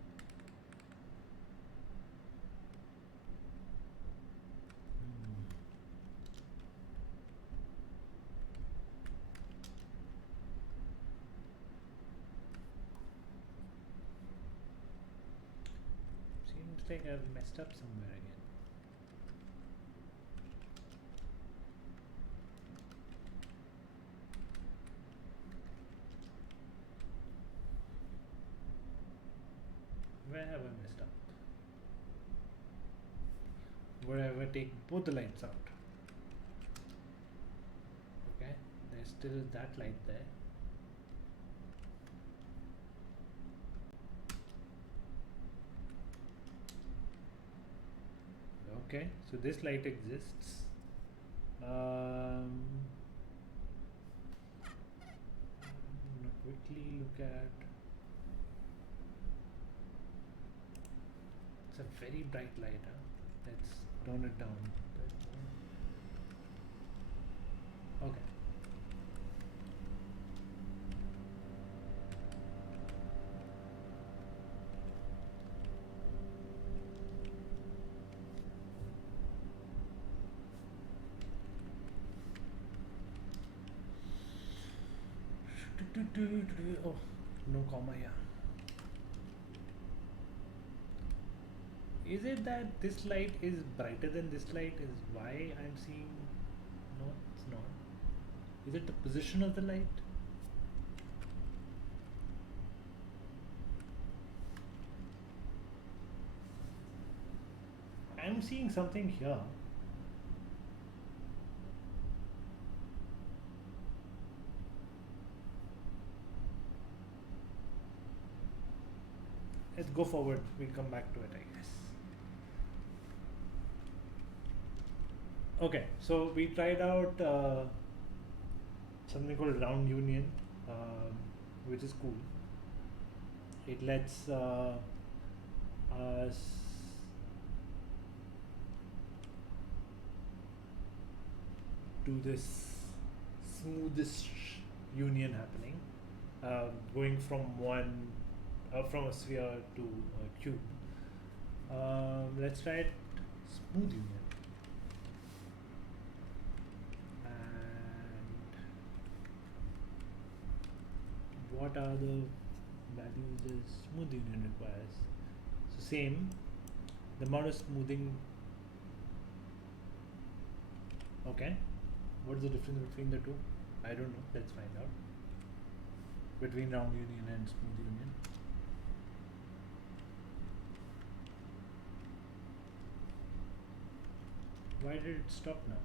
Seems like I've messed up somewhere again. Where have I messed up? Wherever I take both the lights out. Okay, there's still that light there. Okay, so this light exists. I'm gonna quickly look at. It's a very bright light, huh? Let's tone it down. Okay. Oh, no comma here. Is it that this light is brighter than this light is why I'm seeing? No, it's not. Is it the position of the light? I'm seeing something here. Let's go forward. We'll come back to it, I guess. Okay, so we tried out something called round union, which is cool. It lets us do this smoothest union happening, going from from a sphere to a cube. Let's try it smooth union. What are the values the smooth union requires? So same, the amount of smoothing. Okay, what's the difference between the two? I don't know, let's find out. Between round union and smooth union. Why did it stop now?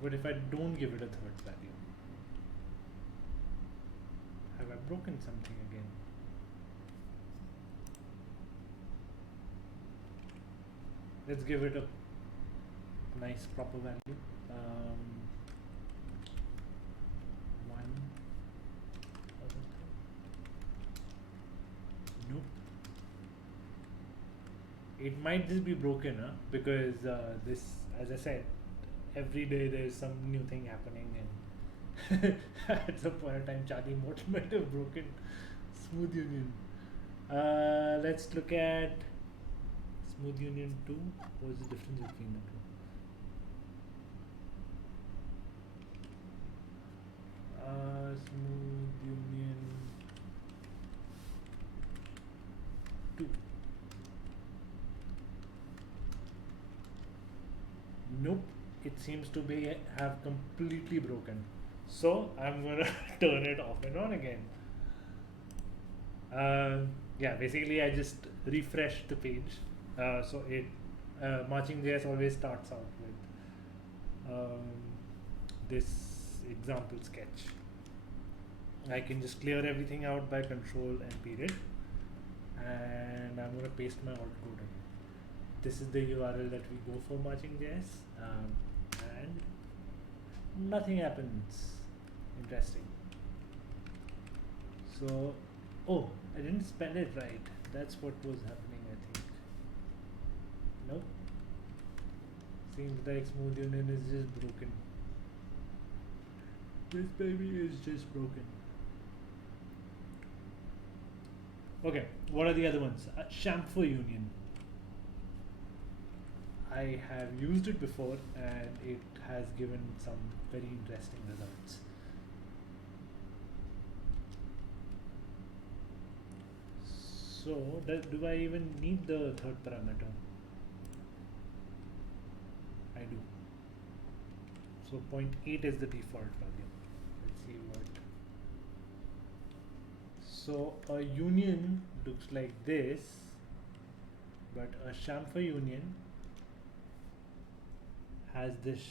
What if I don't give it a third value? Have I broken something again? Let's give it a nice proper value. Nope. It might just be broken, huh? Because this, as I said, every day there's some new thing happening, and at some point in time, Charlie Mott might have broken Smooth Union. Let's look at Smooth Union 2. What's the difference between the two? Smooth Union 2. Nope, it seems to be have completely broken. So I'm gonna turn it off and on again. Yeah, basically I just refreshed the page. So it Marching.js always starts out with this example sketch. I can just clear everything out by control and period, and I'm gonna paste my alt code again. This is the URL that we go for Marching.js, and nothing happens. Interesting. So, oh, I didn't spell it right. That's what was happening, I think. Nope. Seems like Smooth Union is just broken. This baby is just broken. Okay, what are the other ones? Chamfer Union. I have used it before and it has given some very interesting results. So, do I even need the third parameter? I do. So 0.8 is the default value. Let's see what. So a union looks like this, but a chamfer union has this,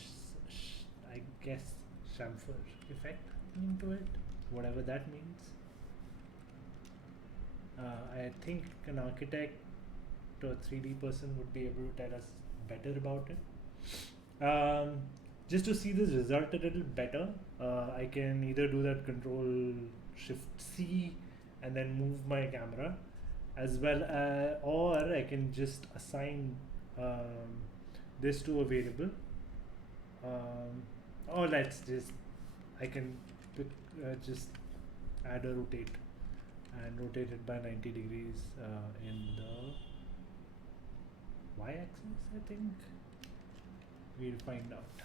I guess, chamfer effect into it, whatever that means. I think an architect or a 3D person would be able to tell us better about it. Just to see this result a little better, I can either do that Control Shift C and then move my camera, as well or I can just assign this to a variable. Or let's just, I can pick, just add a rotate and rotate it by 90 degrees in the y-axis, I think. We'll find out.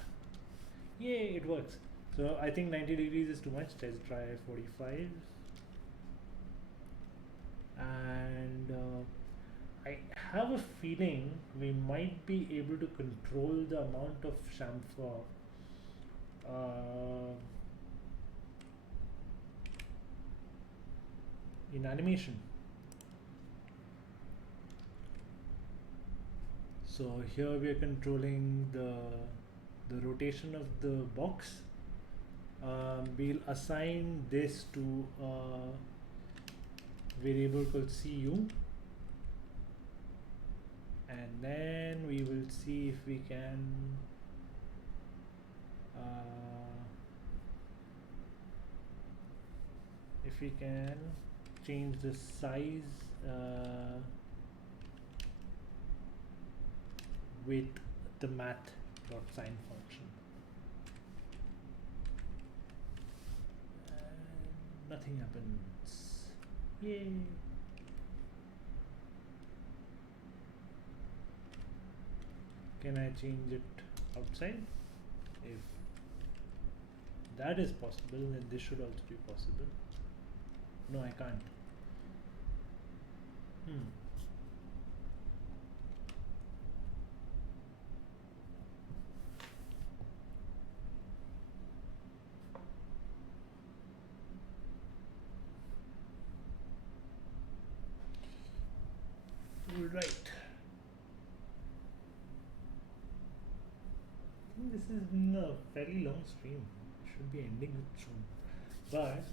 Yay, it works. So I think 90 degrees is too much. Let's try 45. And I have a feeling we might be able to control the amount of chamfer in animation. So here we are controlling the rotation of the box. We'll assign this to a variable called cu, and then we will see if we can change the size with the math.sign function. And nothing happens. Yay! Can I change it outside? If that is possible, then this should also be possible. No, I can't. Right. I think this has been a fairly long stream. Should be ending it soon. But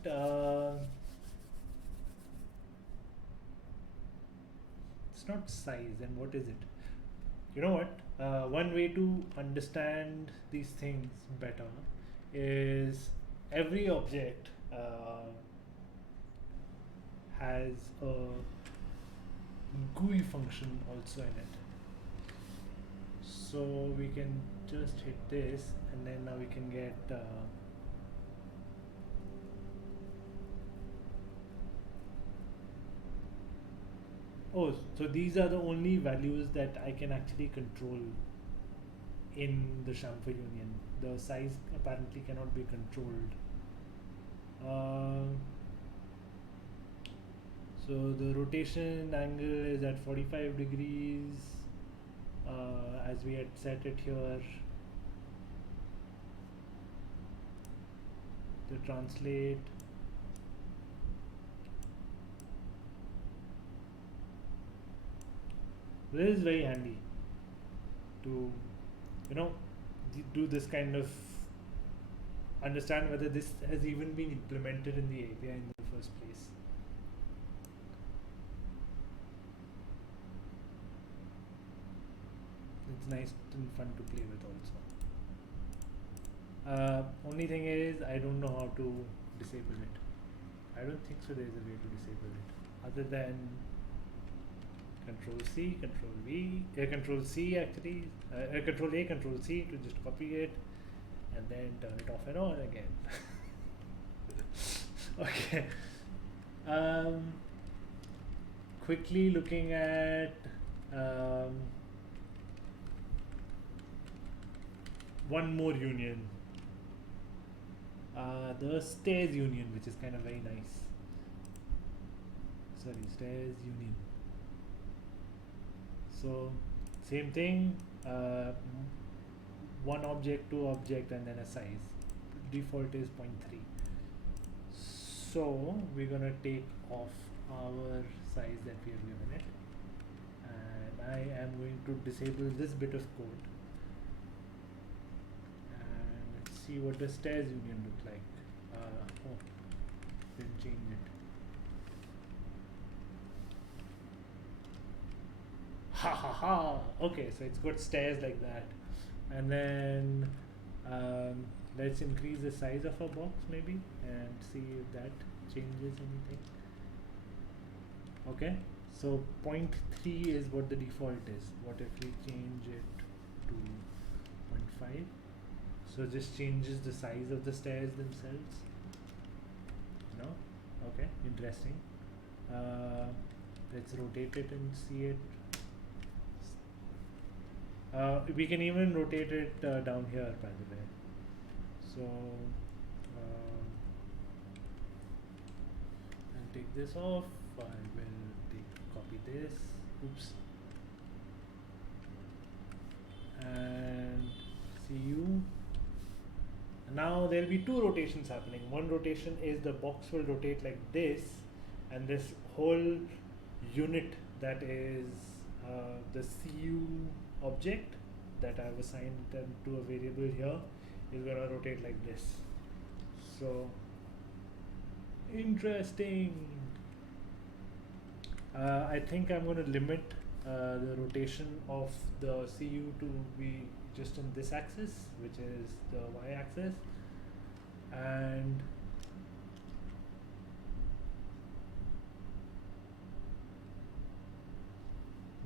it's not size. And what is it? You know what? One way to understand these things better is every object has a GUI function also in it. So we can just hit this, and then now we can get oh, so these are the only values that I can actually control in the chamfer union. The size apparently cannot be controlled. So the rotation angle is at 45 degrees, as we had set it here. To translate, this is very handy to, you know, do this kind of understand whether this has even been implemented in the API in the first place. It's nice and fun to play with also. Only thing is, I don't know how to disable it. I don't think so there is a way to disable it other than Control C, Control V, Control C actually, Control A, Control C to just copy it and then turn it off and on again. Okay. Quickly looking at one more union, the stairs union, which is kind of very nice. Sorry, stairs union. So same thing, one object, two object, and then a size. Default is 0.3. So we're gonna take off our size that we have given it, and I am going to disable this bit of code. And let's see what the stairs union look like. Oh, didn't change it. Ha ha ha! Okay, so it's got stairs like that, and then let's increase the size of our box maybe and see if that changes anything. Okay, so 0.3 is what the default is. What if we change it to 0.5? So it just changes the size of the stairs themselves. No? Okay, interesting. Let's rotate it and see it. We can even rotate it down here, by the way. So I'll take this off. I will copy this. Oops. And see you. Now there'll be two rotations happening. One rotation is the box will rotate like this, and this whole unit that is the CU object that I've assigned to a variable here is going to rotate like this. So interesting. I think I'm going to limit the rotation of the CU to be just in this axis, which is the y-axis, and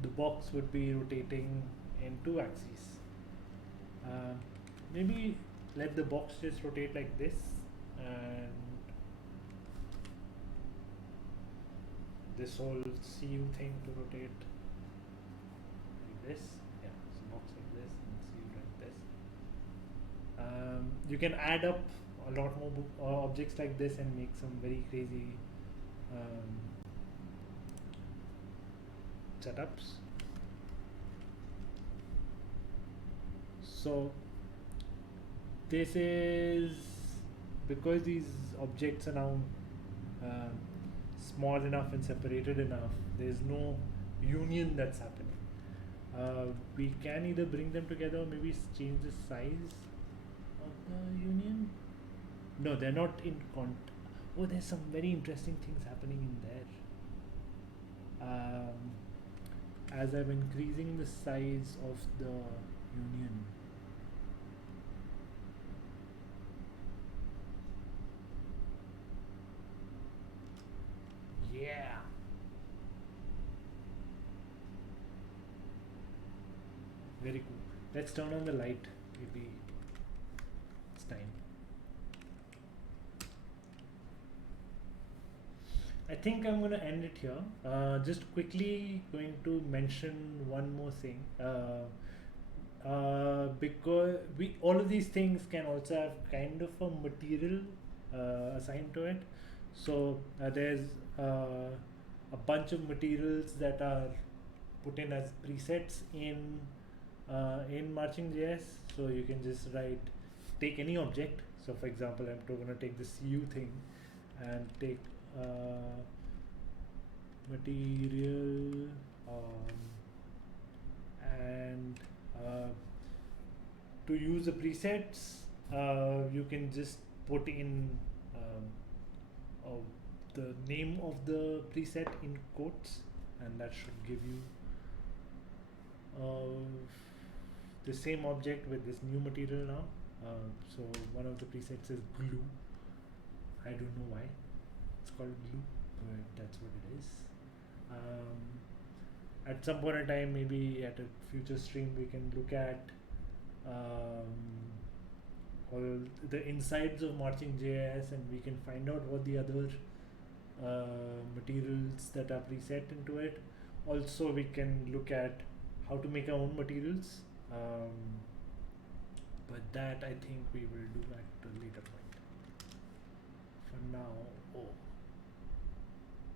the box would be rotating in two axes. Maybe let the box just rotate like this, and this whole CU thing to rotate like this. Yeah, so box like this and CU like this. You can add up a lot more objects like this and make some very crazy setups. So this is because these objects are now small enough and separated enough, there's no union that's happening. We can either bring them together or maybe change the size of the union. No, they're not in oh, there's some very interesting things happening in there. As I'm increasing the size of the union, yeah. Very cool. Let's turn on the light. Maybe it's time. I think I'm going to end it here. Just quickly going to mention one more thing. Because all of these things can also have kind of a material assigned to it. So there's a bunch of materials that are put in as presets in Marching.js. So you can just take any object. So for example, I'm going to take this U thing and take material and to use the presets, you can just put in the name of the preset in quotes, and that should give you the same object with this new material now. So one of the presets is glue. I don't know why it's called glue, but that's what it is. At some point in time, maybe at a future stream, we can look at all the insides of Marching.js, and we can find out what the other materials that are preset into it. Also, we can look at how to make our own materials, but that I think we will do at a later point. For now, oh,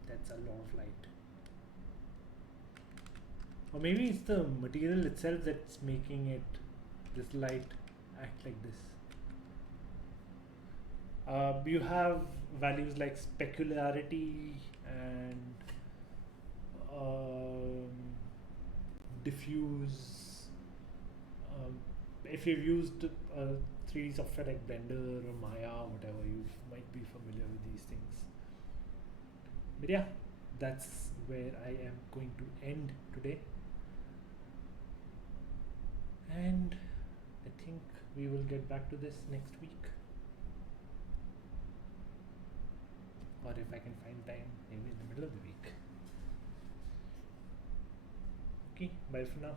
that's a law of light. Or maybe it's the material itself that's making it, this light, act like this. You have values like specularity and diffuse. If you've used 3D software like Blender or Maya or whatever, you might be familiar with these things. But yeah, that's where I am going to end today. And I think we will get back to this next week. Or if I can find time, maybe in the middle of the week. Okay, bye for now.